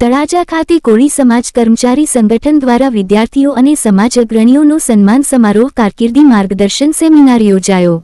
તળાજા ખાતે કોળી સમાજ કર્મચારી સંગઠન દ્વારા વિદ્યાર્થીઓ અને સમાજ અગ્રણીઓનો સન્માન સમારોહ કારકિર્દી માર્ગદર્શન સેમિનાર યોજાયો.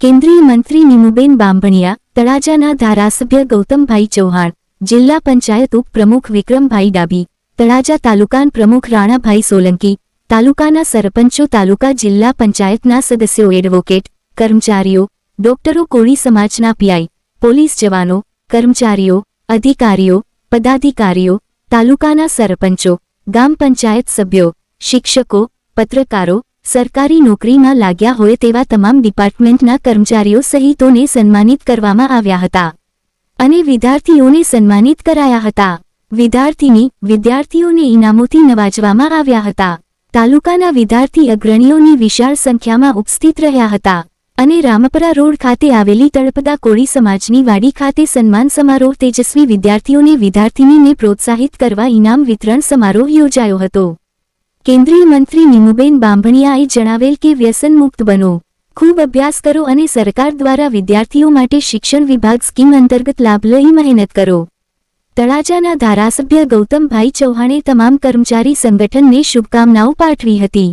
કેન્દ્રીય મંત્રી નીમુબેન બાંભણિયા, તળાજાના ધારાસભ્ય ગૌતમભાઈ ચૌહાણ, જિલ્લા પંચાયત ઉપપ્રમુખ વિક્રમભાઈ ડાભી, તળાજા તાલુકાના પ્રમુખ રાણાભાઈ સોલંકી, તાલુકાના સરપંચો, તાલુકા જિલ્લા પંચાયતના સદસ્યો, એડવોકેટ, કર્મચારીઓ, ડોક્ટરો, કોળી સમાજના પીઆઈ, પોલીસ જવાનો, કર્મચારીઓ, અધિકારીઓ, પદાધિકારીઓ, તાલુકાના સરપંચો, ગામ પંચાયત સભ્યો, શિક્ષકો, પત્રકારો, સરકારી નોકરીમાં લાગ્યા હોય તેવા તમામ ડિપાર્ટમેન્ટના કર્મચારીઓ સહિતોને સન્માનિત કરવામાં આવ્યા હતા અને વિદ્યાર્થીઓને સન્માનિત કરાયા હતા. વિદ્યાર્થીઓને ઇનામોથી નવાજવામાં આવ્યા હતા. તાલુકાના વિદ્યાર્થી અગ્રણીઓની વિશાળ સંખ્યામાં ઉપસ્થિત રહ્યા હતા અને રામપરા રોડ ખાતે આવેલી તળપદા કોળી સમાજની વાડી ખાતે સન્માન સમારોહ તેજસ્વી વિદ્યાર્થીઓને પ્રોત્સાહિત કરવા ઇનામ વિતરણ સમારોહ યોજાયો હતો. કેન્દ્રીય મંત્રી નીમુબેન બાંભણિયાએ જણાવેલ કે વ્યસન મુક્ત બનો, ખૂબ અભ્યાસ કરો અને સરકાર દ્વારા વિદ્યાર્થીઓ માટે શિક્ષણ વિભાગ સ્કીમ અંતર્ગત લાભ લઈ મહેનત કરો. તળાજાના ધારાસભ્ય ગૌતમભાઈ ચૌહાણે તમામ કર્મચારી સંગઠનને શુભકામનાઓ પાઠવી હતી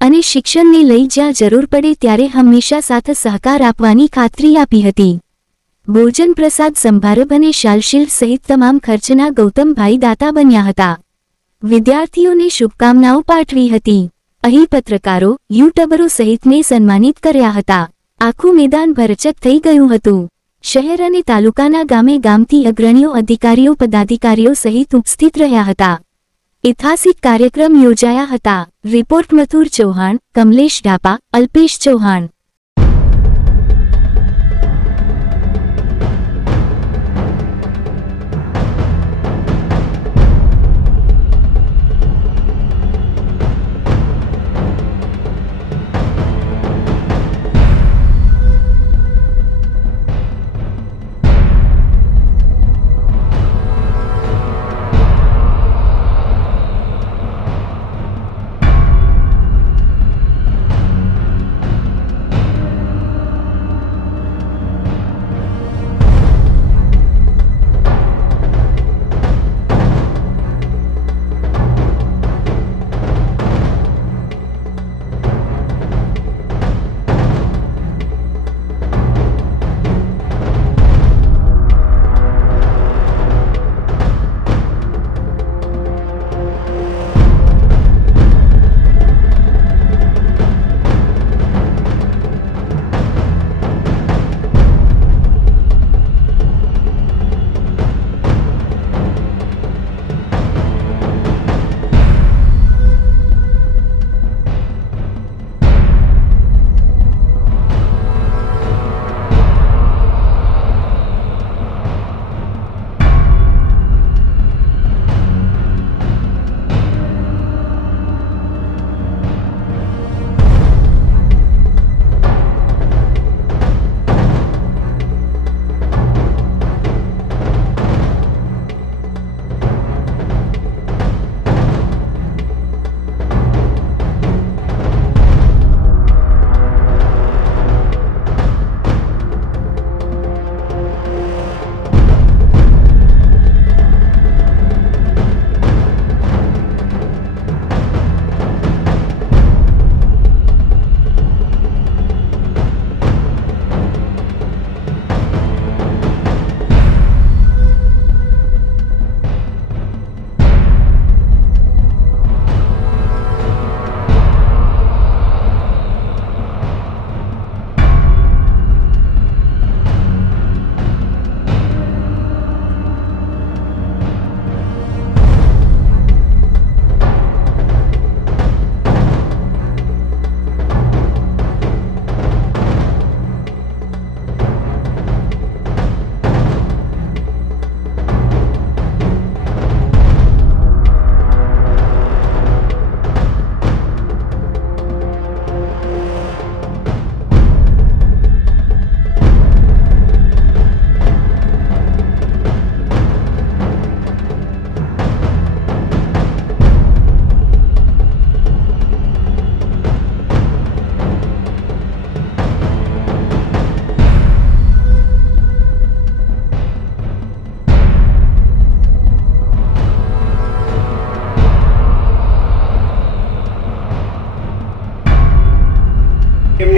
અને શિક્ષણને લઈ જ્યાં જરૂર પડે ત્યારે હંમેશા સાથ સહકાર આપવાની ખાતરી આપી હતી. ભોજન પ્રસાદ સમારંભ અને શાલશીલ્ડ સહિત તમામ ખર્ચના ગૌતમભાઈ દાતા બન્યા હતા. વિદ્યાર્થીઓને શુભકામનાઓ પાઠવી હતી. અહીં પત્રકારો, યુટ્યુબરો સહિતને સન્માનિત કર્યા હતા. આખું મેદાન ભરચક થઈ ગયું હતું. શહેર અને તાલુકાના ગામથી અગ્રણીઓ, અધિકારીઓ, પદાધિકારીઓ સહિત ઉપસ્થિત રહ્યા હતા. ઐતિહાસિક કાર્યક્રમ યોજાયા હતા. રિપોર્ટ મથુર ચૌહાણ, કમલેશ ઢાપા, અલ્પેશ ચૌહાણ.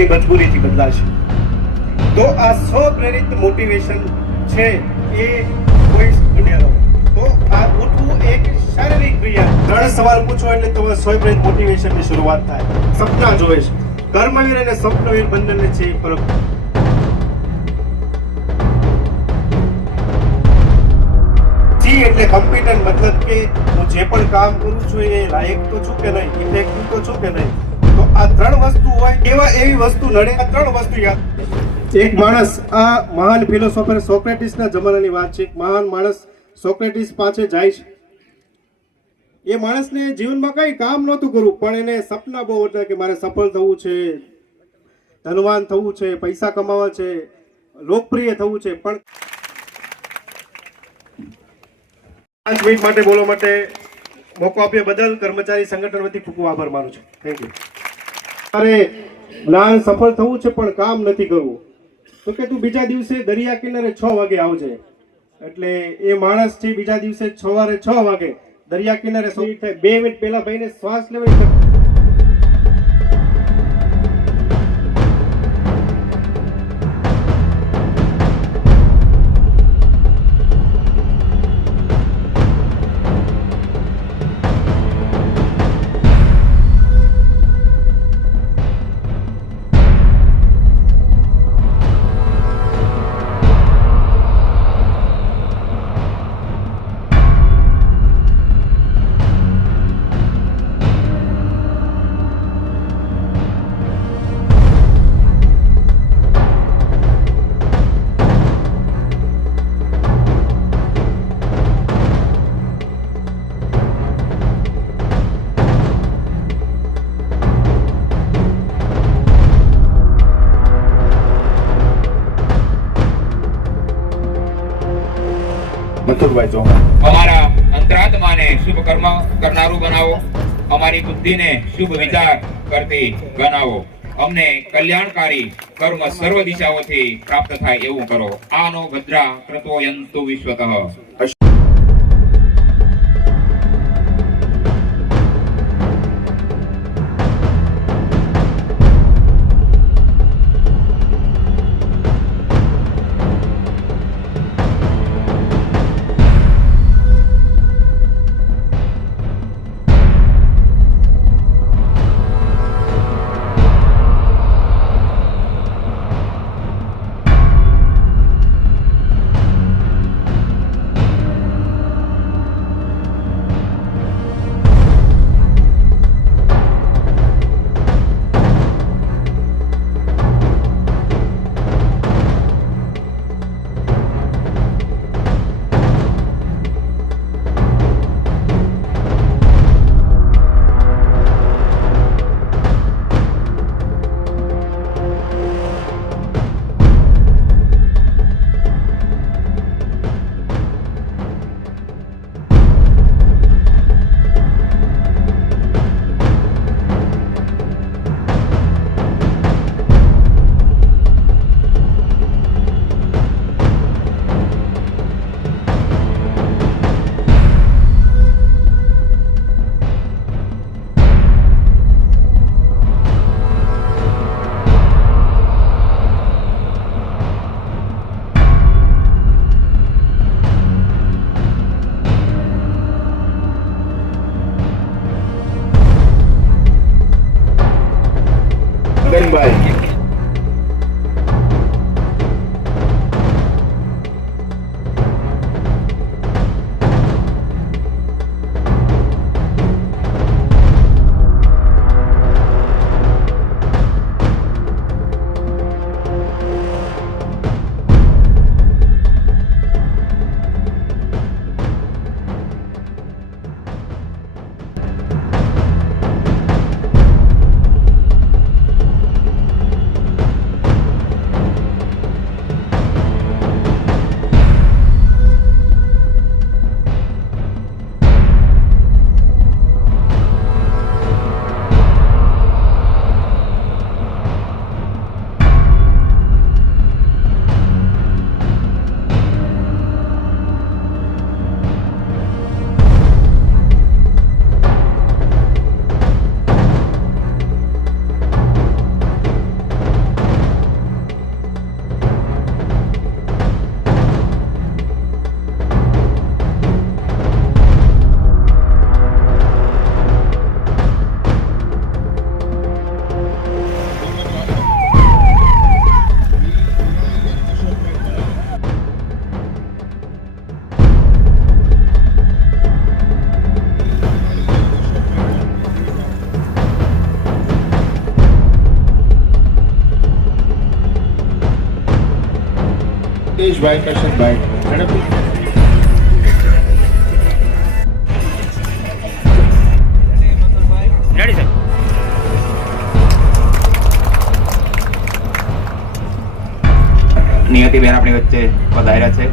એની મજબૂરીથી બદલાશે. તો આ સ્વપ્રેરિત મોટિવેશન છે એ કોઈ દુનિયાનો. તો આ ઉઠવું એક શારીરિક ક્રિયા. 3 સવાલ પૂછો એટલે તમારે સ્વપ્રેરિત મોટિવેશનની શરૂઆત થાય. સપના જોવે છે. કર્મવીર અને સ્વપ્નવીર બંનેને છે ફરક. સી એટલે કમ્પિટન્ટ, મતલબ કે હું જે પણ કામ કરું છું એ લાયક તો છું કે નહીં, ઇફેક્ટિવ તો છું કે નહીં. તો આ 3 વસ્તુ હોય એવી વસ્તુ નડે. આ 3 વસ્તુ યાદ. એક માણસ, આ મહાન ફિલોસોફર સોક્રેટિસના જમાનાની વાત છે. એક મહાન માણસ સોક્રેટિસ પાસે જાય છે. એ માણસને જીવનમાં કઈ કામ નહોતું કરવું, પણ એને સપના બહુ હતા કે મારે સફળ થવું છે, ધનવાન થવું છે, પૈસા કમાવા છે, લોકપ્રિય થવું છે. પણ 5 મિનિટ માટે બોલવા માટે મોકો આપ્યો બદલ કર્મચારી સંગઠન વતી ખૂબ ખૂબ આભાર માનું છું. Thank you. અરે જ્ઞાન સફળ થવું છે પણ કામ નથી કરવું, તો કે તું બીજા દિવસે દરિયા કિનારે 6 વાગે આવજે. એટલે એ માણસ છે બીજા દિવસે સવારે 6 વાગે દરિયા કિનારે 2 મિનિટ પહેલા ભાઈને શ્વાસ લેવાની. મથુરભાઈ ચૌહાણ. અમારા અંતરાત્માને શુભ કર્મ કરનારું બનાવો, અમારી બુદ્ધિને શુભ વિચાર કરતી બનાવો, અમને કલ્યાણકારી કર્મ સર્વ દિશાઓથી પ્રાપ્ત થાય એવું કરો. આનો ભદ્રા પ્રતોયંતુ વિશ્વતઃ. દેશભાઈ કરશનભાઈ ઝડપથી નિયતિબેન આપણી વચ્ચે પધાર્યા છે.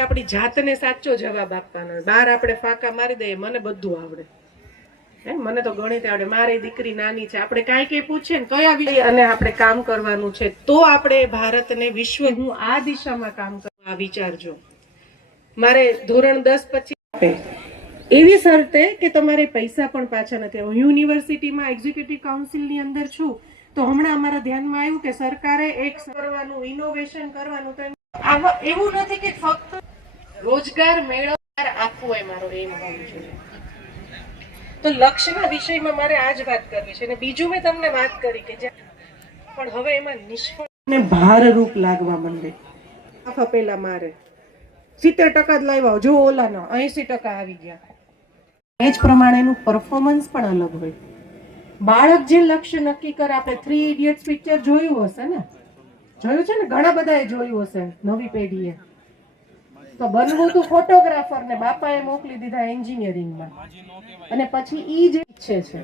આપણી જાતને સાચો જવાબ આપવાનો. બહાર આપણે ફાંકા મારી દઈએ, મને બધું આવડે, હે મને તો ગણિત આવડે, મારી દીકરી નાની છે, આપણે કાંઈ કઈ પૂછે ને કયા વિષય અને આપણે કામ કરવાનું છે, તો આપણે ભારતને વિશ્વ હું આ દિશામાં કામ કરવા વિચારજો. મારે ધોરણ 10 પછી આપે એવી શરતે કે તમારે પૈસા પણ પાછા નથી. હું યુનિવર્સિટીમાં એક્ઝિક્યુટિવ કાઉન્સિલની અંદર છું, તો હમણાં અમારા ધ્યાનમાં આવ્યું કે સરકારે એક કરવાનું, ઇનોવેશન કરવાનું, તો આમાં એવું નથી કે ફક્ત રોજગાર મેળવનાર આપવું એ મારો એમ હોવું જોઈએ. તો લક્ષ્યના વિષયમાં મારે આ જ વાત કરવી છે. અને બીજું મેં તમને વાત કરી કે પણ હવે એમાં નિષ્ફળ ને ભારરૂપ લાગવા માંડે. પેલા મારે 70% જ લાવ્યા, જો ઓલાના 80% આવી ગયા. એ જ પ્રમાણેનું પરફોર્મન્સ પણ અલગ હોય. બાળક જે લક્ષ્ય નક્કી કરે, આપણે 3 ઇડિયટ્સ પિક્ચર જોયું હશે ને, જોયું છે ને, ઘણા બધાએ જોયું હશે નવી પેઢીએ. તો બનવું તું ફોટોગ્રાફર ને બાપાએ મોકલી દીધા એન્જિનિયરિંગમાં, અને પછી ઈ જે ઈચ્છે છે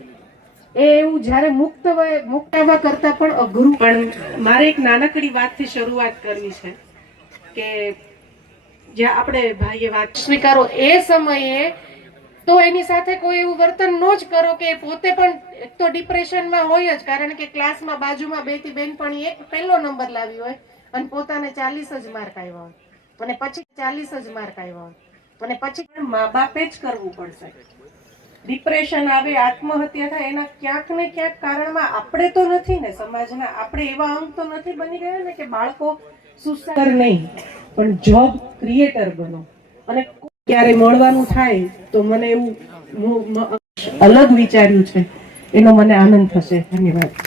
એ એવું જ્યારે મુક્તવા કરતા પણ અઘરું. પણ મારે એક નાનકડી વાતથી શરૂઆત કરવી છે કે જે આપણે ભાઈએ વાત સ્વીકારો એ સમયે તો એની સાથે કોઈ એવું વર્તન ન જ કરો કે પોતે પણ એક તો ડિપ્રેશનમાં હોય જ, કારણ કે ક્લાસમાં બાજુમાં બેથી બેનપણી એક પહેલો નંબર લાવી હોય અને પોતાને 40 જ માર્ક આવ્યા હોય, અને પછી 40 જ માર્ક આવ્યા હોય, અને પછી મા બાપે જ કરવું પડશે. ડિપ્રેશન આવે, આત્મહત્યા થાય, એના ક્યાંક ને ક્યાંક કારણમાં આપણે તો નથી ને, સમાજના આપણે એવા અંગ તો નથી બની ગયા ને કે બાળકો સુસાઇડ નહીં, પણ જોબ ક્રિએટર બનો. અને ક્યારે મળવાનું થાય તો મને એવું અલગ વિચાર્યું છે, એનો મને આનંદ થશે. ધન્યવાદ.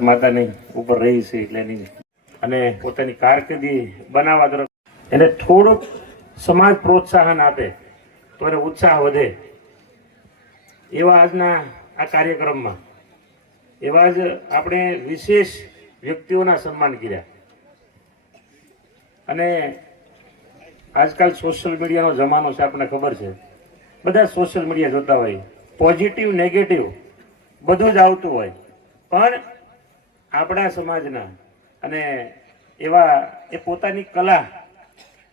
ભારત માતાની ઉપર રહી છે એટલે એની અને પોતાની કારકિર્દી બનાવવા તરફ એને થોડુંક સમાજ પ્રોત્સાહન આપે તો એને ઉત્સાહ વધે. એવા આજના આ કાર્યક્રમમાં એવા જ આપણે વિશેષ વ્યક્તિઓના સન્માન કર્યા. અને આજકાલ સોશિયલ મીડિયાનો જમાનો છે, આપણને ખબર છે. બધા સોશિયલ મીડિયા જોતા હોય, પોઝિટિવ નેગેટિવ બધું જ આવતું હોય, પણ આપણા સમાજના અને એવા એ પોતાની કલા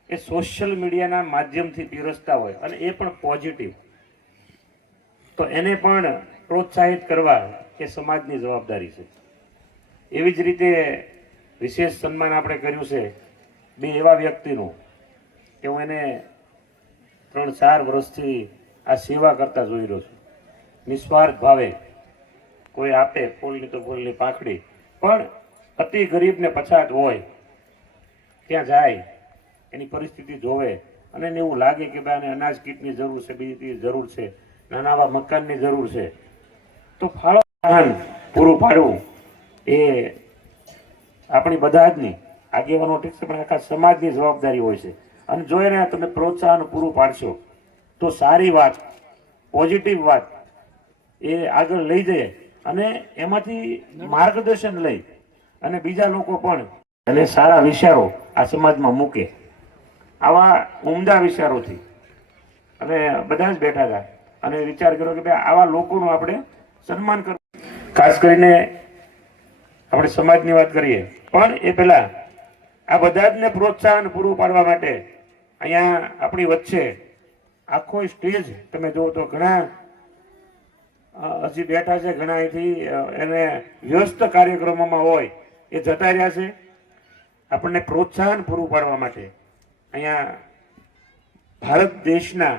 એ સોશિયલ મીડિયાના માધ્યમથી પીરસતા હોય અને એ પણ પોઝિટિવ, તો એને પણ પ્રોત્સાહિત કરવા એ સમાજની જવાબદારી છે. એવી જ રીતે વિશેષ સન્માન આપણે કર્યું છે બે એવા વ્યક્તિનું કે હું એને 3-4 વર્ષથી આ સેવા કરતા જોઈ રહ્યો છું. નિસ્વાર્થ ભાવે કોઈ આપે ફૂલની તો ફૂલની પાંખડી, પણ અતિ ગરીબ ને પછાત હોય ત્યાં જાય, એની પરિસ્થિતિ જોવે અને એને એવું લાગે કે ભાઈ આને અનાજ કીટની જરૂર છે, બીજી જરૂર છે, નાના આવા મકાનની જરૂર છે, તો ફાળો પૂરું પાડવું એ આપણી બધા જની આગેવાનો ઠીક છે પણ આખા સમાજની જવાબદારી હોય છે. અને જો એને તમે પ્રોત્સાહન પૂરું પાડશો તો સારી વાત, પોઝિટિવ વાત એ આગળ લઈ જાય અને એમાંથી માર્ગદર્શન લઈ અને બીજા લોકો પણ અને સારા વિચારો આ સમાજમાં મૂકે. આવા ઉમદા વિચારોથી અને બધા જ બેઠા હતા અને વિચાર કર્યો કે ભાઈ આવા લોકોનું આપણે સન્માન કરવું. ખાસ કરીને આપણે સમાજની વાત કરીએ, પણ એ પહેલા આ બધા જને પ્રોત્સાહન પૂરું પાડવા માટે અહીંયા આપણી વચ્ચે આખો સ્ટેજ તમે જુઓ તો ઘણા હજી બેઠા છે, ઘણા અહીંથી એને વ્યસ્ત કાર્યક્રમોમાં હોય એ જતા રહ્યા છે. આપણને પ્રોત્સાહન પૂરું પાડવા માટે અહીંયા ભારત દેશના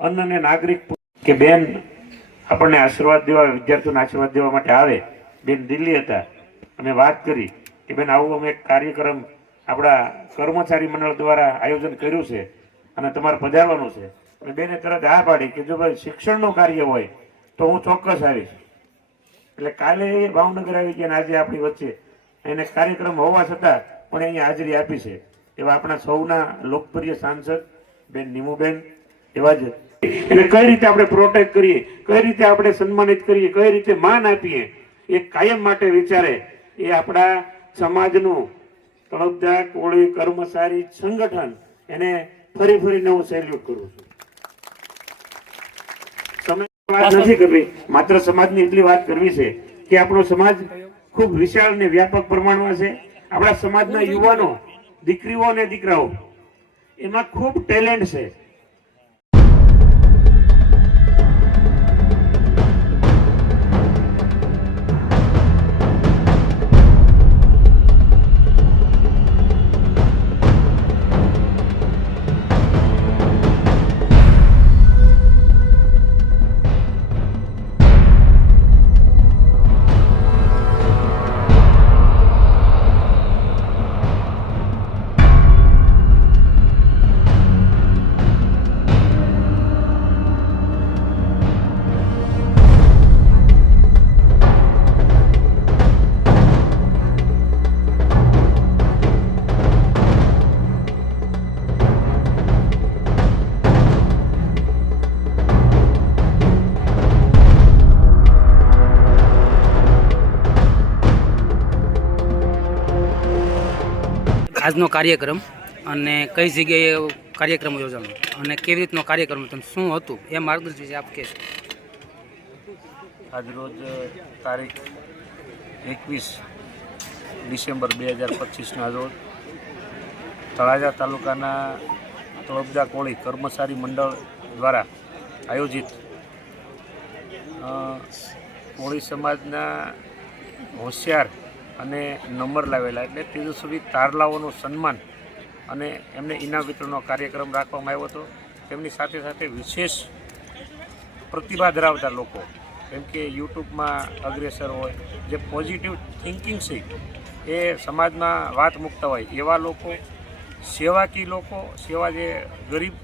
અન્ન અને નાગરિક કે બેન આપણને આશીર્વાદ દેવા, વિદ્યાર્થીઓને આશીર્વાદ દેવા માટે આવે. બેન દિલ્હી હતા, અમે વાત કરી કે બેન આવું અમે એક કાર્યક્રમ આપણા કર્મચારી મંડળ દ્વારા આયોજન કર્યું છે અને તમારે પધારવાનું છે. અને બેને તરત હા પાડી કે જો ભાઈ શિક્ષણનું કાર્ય હોય તો હું ચોક્કસ આવીશ. એટલે કાલે ભાવનગર આવી ગયા અને આજે આપણી વચ્ચે એને કાર્યક્રમ હોવા છતાં પણ અહીંયા હાજરી આપી છે. એવા આપણા સૌના લોકપ્રિય સાંસદ બેન નીમુબેન એવા જ. એટલે કઈ રીતે આપણે પ્રોટેક્ટ કરીએ, કઈ રીતે આપણે સન્માનિત કરીએ, કઈ રીતે માન આપીએ એ કાયમ માટે વિચારે એ આપણા સમાજનું તળપદા કોળી કર્મચારી સંગઠન એને ફરી ફરીને હું સેલ્યુટ કરું છું. વાત નથી કરવી, માત્ર સમાજની એટલી વાત કરવી છે કે આપણો સમાજ ખૂબ વિશાળ અને વ્યાપક પ્રમાણમાં છે. આપણા સમાજના યુવાનો, દીકરીઓ અને દીકરાઓ એમાં ખૂબ ટેલેન્ટ છે. આજનો કાર્યક્રમ અને કઈ જગ્યાએ કાર્યક્રમ યોજાનો અને કેવી રીતનો કાર્યક્રમ તમે શું હતું એ માર્ગદર્શન વિશે આપ કહેશો. આજરોજ તારીખ 21 ડિસેમ્બર 2025ના રોજ તળાજા તાલુકાના તળપદા કોળી કર્મચારી મંડળ દ્વારા આયોજિત કોળી સમાજના હોશિયાર અને નંબર લાવેલા એટલે તેજસ્વી તારલાઓનું સન્માન અને એમને ઇનામ વિતરણનો કાર્યક્રમ રાખવામાં આવ્યો હતો. તેમની સાથે સાથે વિશેષ પ્રતિભા ધરાવતા લોકો, કેમ કે યુટ્યુબમાં અગ્રેસર હોય, જે પોઝિટિવ થિંકિંગ છે એ સમાજમાં વાત મૂકતા હોય એવા લોકો, સેવાકી લોકો, સેવા જે ગરીબ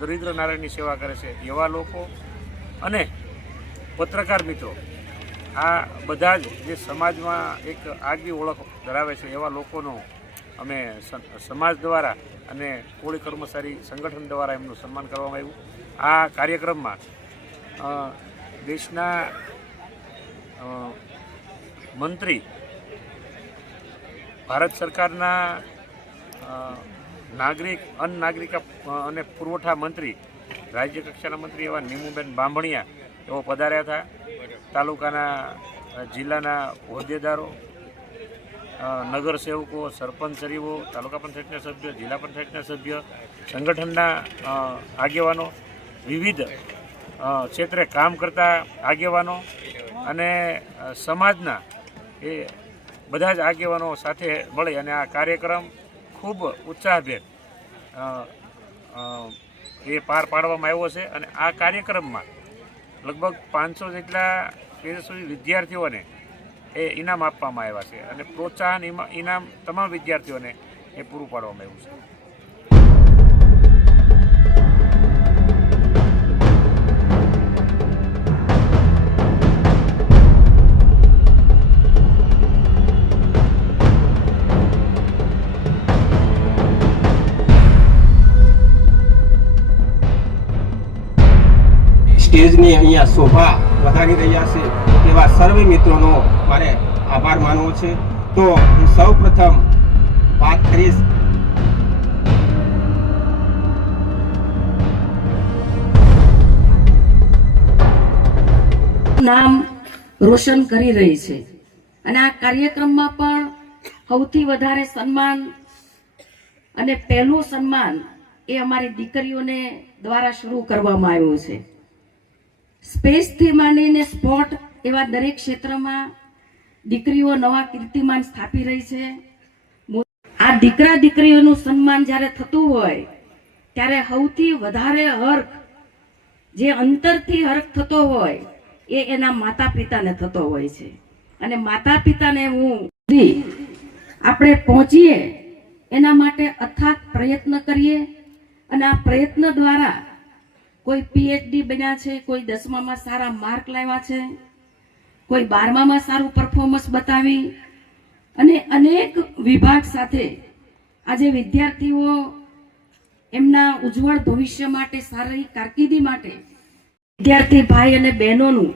દરિદ્ર નારાયણની સેવા કરે છે એવા લોકો અને પત્રકાર મિત્રો, આ બધા જ જે સમાજમાં એક આગવી ઓળખ ધરાવે છે એવા લોકોનો અમે સમાજ દ્વારા અને કોળી કર્મચારી સંગઠન દ્વારા એમનું સન્માન કરવામાં આવ્યું. આ કાર્યક્રમમાં દેશના મંત્રી, ભારત સરકારના અન્ન નાગરિક અને પુરવઠા મંત્રી, રાજ્ય કક્ષાના મંત્રી એવા નીમુબેન બાંભણિયા એવો પધાર્યા હતા. તાલુકાના જિલ્લાના હોદ્દેદારો, નગરસેવકો, સરપંચશ્રીઓ, તાલુકા પંચાયતના સભ્ય, જિલ્લા પંચાયતના સભ્ય, સંગઠનના આગેવાનો, વિવિધ ક્ષેત્રે કામ કરતા આગેવાનો અને સમાજના એ બધા જ આગેવાનો સાથે મળી અને આ કાર્યક્રમ ખૂબ ઉત્સાહભેર એ પાર પાડવામાં આવ્યો છે. અને આ કાર્યક્રમમાં લગભગ 500 જેટલા તેજસ્વી વિદ્યાર્થીઓને એ ઇનામ આપવામાં આવ્યા છે અને પ્રોત્સાહન ઇનામ તમામ વિદ્યાર્થીઓને એ પૂરું પાડવામાં આવ્યું છે. સ્ટેજની અહીંયા શોભા વધારી રહ્યા છે એવા સર્વે મિત્રોનો મારે આભાર માનવો છે. તો હું સૌ પ્રથમ વાત કરીશ નામ રોશન કરી રહી છે અને આ કાર્યક્રમમાં પણ સૌથી વધારે સન્માન અને પહેલું સન્માન એ અમારી દીકરીઓને દ્વારા શરૂ કરવામાં આવ્યું છે. સ્પેસથી માંડીને સ્પોર્ટ એવા દરેક ક્ષેત્રમાં દીકરીઓ નવા કીર્તિમાન સ્થાપી રહી છે. આ દીકરા દીકરીઓનું સન્માન જ્યારે થતું હોય ત્યારે સૌથી વધારે હર્ષ જે અંતરથી હર્ષ થતો હોય એ એના માતા પિતાને થતો હોય છે. અને માતા પિતાને આપણે પહોંચીએ એના માટે અથાગ પ્રયત્ન કરીએ અને આ પ્રયત્ન દ્વારા કોઈ PhD બન્યા છે, કોઈ 10મામાં સારા માર્ક લાવ્યા છે, કોઈ 12મામાં સારું પરફોર્મન્સ બતાવી અને અનેક વિભાગ સાથે આજે વિદ્યાર્થીઓ એમના ઉજ્જવળ ભવિષ્ય માટે, સારી કારકિર્દી માટે વિદ્યાર્થી ભાઈ અને બહેનોનું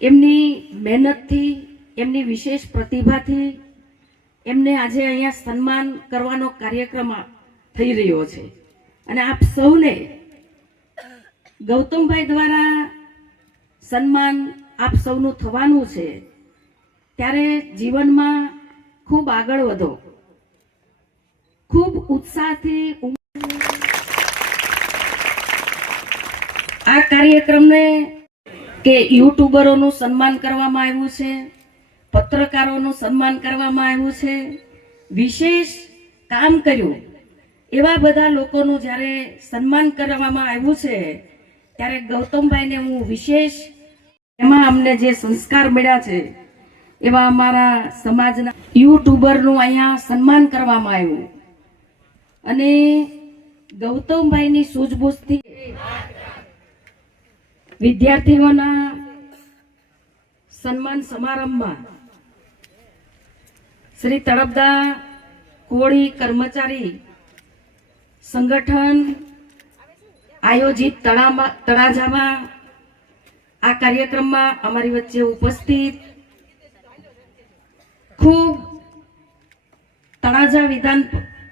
એમની મહેનતથી, એમની વિશેષ પ્રતિભાથી એમને આજે અહીંયા સન્માન કરવાનો કાર્યક્રમ થઈ રહ્યો છે. અને આપ સૌને ગૌતમભાઈ દ્વારા સન્માન આપ સૌનું થવાનું છે ત્યારે જીવનમાં ખૂબ આગળ વધો, ખૂબ ઉત્સાહથી. આ કાર્યક્રમને કે યુટ્યુબરોનું સન્માન કરવામાં આવ્યું છે, પત્રકારોનું સન્માન કરવામાં આવ્યું છે, વિશેષ કામ કર્યું એવા બધા લોકોનું જ્યારે સન્માન કરવામાં આવ્યું છે ત્યારે ગૌતમભાઈને હું વિશેષ એમાં અમને જે સંસ્કાર મળ્યા છે એવા અમારા સમાજના યુટ્યુબરનું અહીંયા સન્માન કરવામાં આવ્યું અને ગૌતમભાઈની સૂઝબૂઝથી વિદ્યાર્થીઓના સન્માન સમારંભમાં શ્રી તળપદા કોળી કર્મચારી સંગઠન આયોજિત તળાજામાં આ કાર્યક્રમમાં અમારી વચ્ચે ઉપસ્થિત ખૂબ તળાજા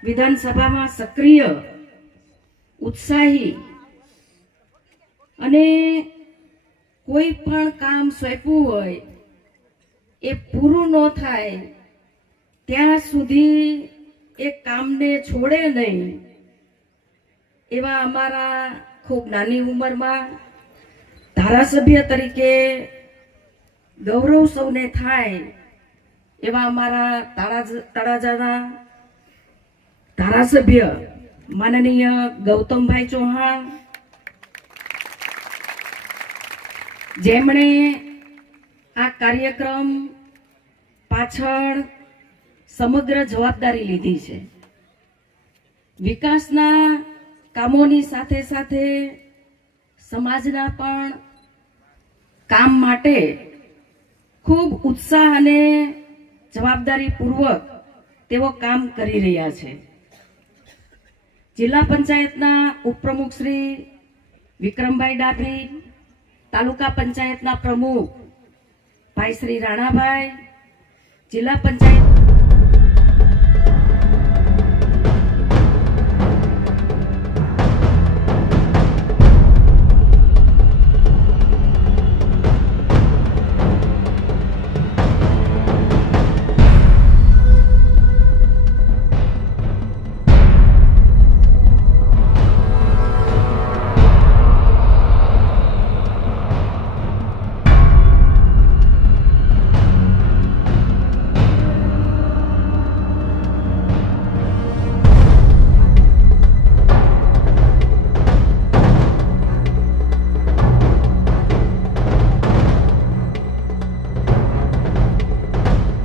વિધાનસભામાં સક્રિય, ઉત્સાહી અને કોઈ પણ કામ સોંપ્યું હોય એ પૂરું ન થાય ત્યાં સુધી એ કામને છોડે નહીં એવા અમારા ખૂબ નાની ઉંમરમાં ધારાસભ્ય તરીકે ગૌરવ સૌને થાય એવા અમારા તળાજાના ધારાસભ્ય માનનીય ગૌતમભાઈ ચૌહાણ, જેમણે આ કાર્યક્રમ પાછળ સમગ્ર જવાબદારી લીધી છે. વિકાસના કામોની સાથે સાથે સમાજના પણ કામ માટે ખૂબ ઉત્સાહ અને જવાબદારીપૂર્વક તેઓ કામ કરી રહ્યા છે. જિલ્લા પંચાયતના ઉપપ્રમુખ શ્રી વિક્રમભાઈ ડાભી, તાલુકા પંચાયતના પ્રમુખ ભાઈ શ્રી રાણાભાઈ, જિલ્લા પંચાયત